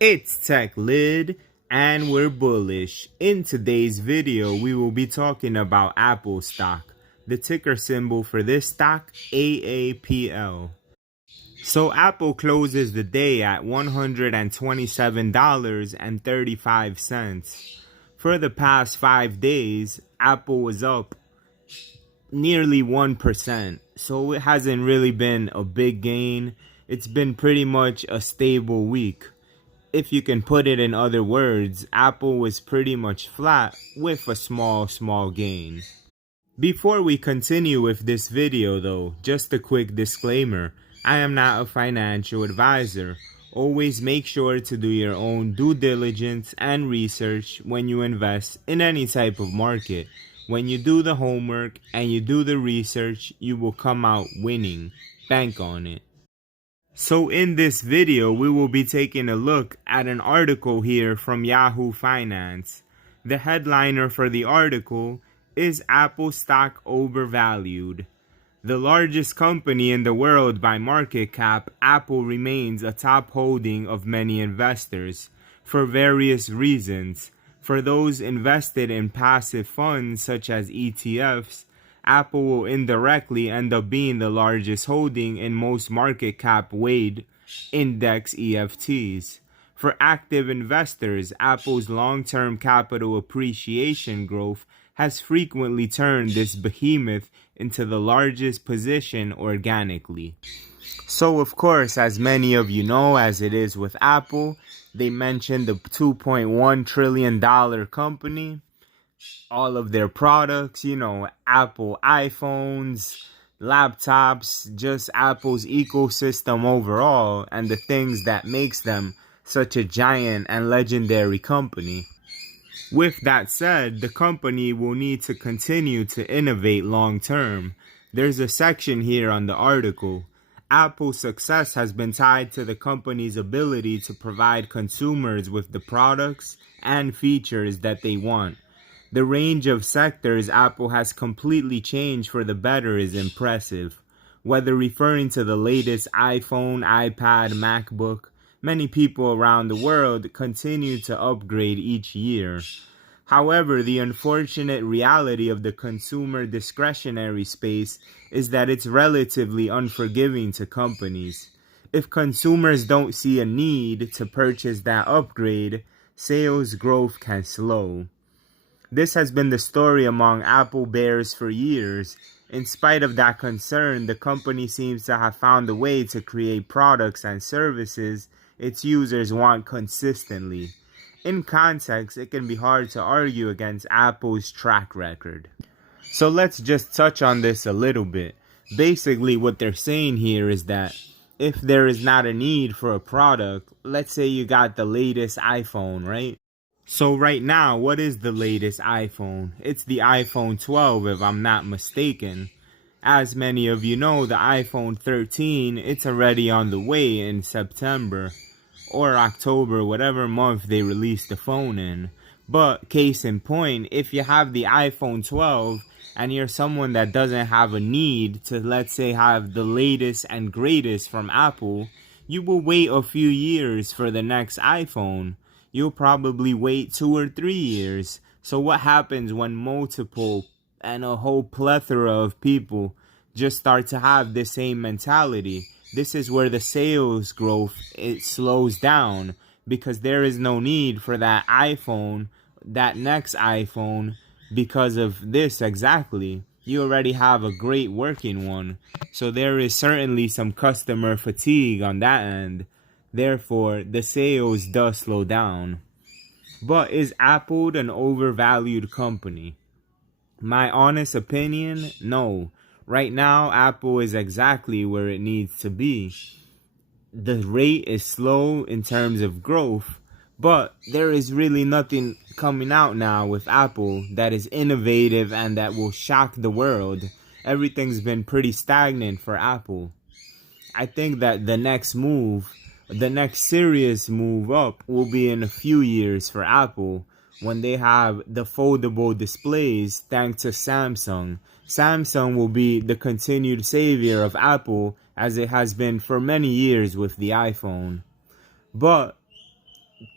It's Tech Lid, and we're bullish. In today's video, we will be talking about Apple stock. The ticker symbol for this stock, AAPL. So Apple closes the day at $127.35. For the past 5 days, Apple was up nearly 1%. So it hasn't really been a big gain. It's been pretty much a stable week. If you can put it in other words, Apple was pretty much flat with a small gain. Before we continue with this video though, just a quick disclaimer. I am not a financial advisor. Always make sure to do your own due diligence and research when you invest in any type of market. When you do the homework and you do the research, you will come out winning. Bank on it. So in this video, we will be taking a look at an article here from Yahoo Finance. The headliner for the article is Apple stock overvalued. The largest company in the world by market cap, Apple remains a top holding of many investors for various reasons. For those invested in passive funds such as ETFs, Apple will indirectly end up being the largest holding in most market cap weighted index EFTs. For active investors, Apple's long-term capital appreciation growth has frequently turned this behemoth into the largest position organically. So of course, as many of you know, as it is with Apple, they mentioned the $2.1 trillion company. All of their products, Apple iPhones, laptops, just Apple's ecosystem overall, and the things that makes them such a giant and legendary company. With that said, the company will need to continue to innovate long term. There's a section here on the article. Apple's success has been tied to the company's ability to provide consumers with the products and features that they want. The range of sectors Apple has completely changed for the better is impressive. Whether referring to the latest iPhone, iPad, MacBook, many people around the world continue to upgrade each year. However, the unfortunate reality of the consumer discretionary space is that it's relatively unforgiving to companies. If consumers don't see a need to purchase that upgrade, sales growth can slow. This has been the story among Apple bears for years. In spite of that concern, the company seems to have found a way to create products and services its users want consistently. In context, it can be hard to argue against Apple's track record. So let's just touch on this a little bit. Basically, what they're saying here is that if there is not a need for a product, let's say you got the latest iPhone, right? So right now, what is the latest iPhone? It's the iPhone 12 if I'm not mistaken. As many of you know, the iPhone 13, it's already on the way in September or October, whatever month they release the phone in. But case in point, if you have the iPhone 12 and you're someone that doesn't have a need to, let's say, have the latest and greatest from Apple, you will wait a few years for the next iPhone. You'll probably wait 2 or 3 years. So what happens when multiple and a whole plethora of people just start to have the same mentality? This is where the sales growth, it slows down because there is no need for that iPhone, that next iPhone, because of this exactly. You already have a great working one. So there is certainly some customer fatigue on that end. Therefore, the sales does slow down. But is Apple an overvalued company? My honest opinion, no. Right now, Apple is exactly where it needs to be. The rate is slow in terms of growth, but there is really nothing coming out now with Apple that is innovative and that will shock the world. Everything's been pretty stagnant for Apple. I think that the next serious move up will be in a few years for Apple when they have the foldable displays thanks to Samsung. Samsung will be the continued savior of Apple as it has been for many years with the iPhone. But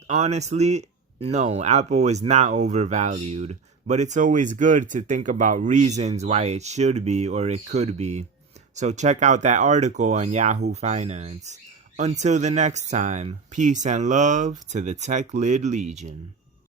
Honestly, no, Apple is not overvalued, but it's always good to think about reasons why it should be or it could be. So check out that article on Yahoo Finance. Until the next time, peace and love to the Tech Lid Legion.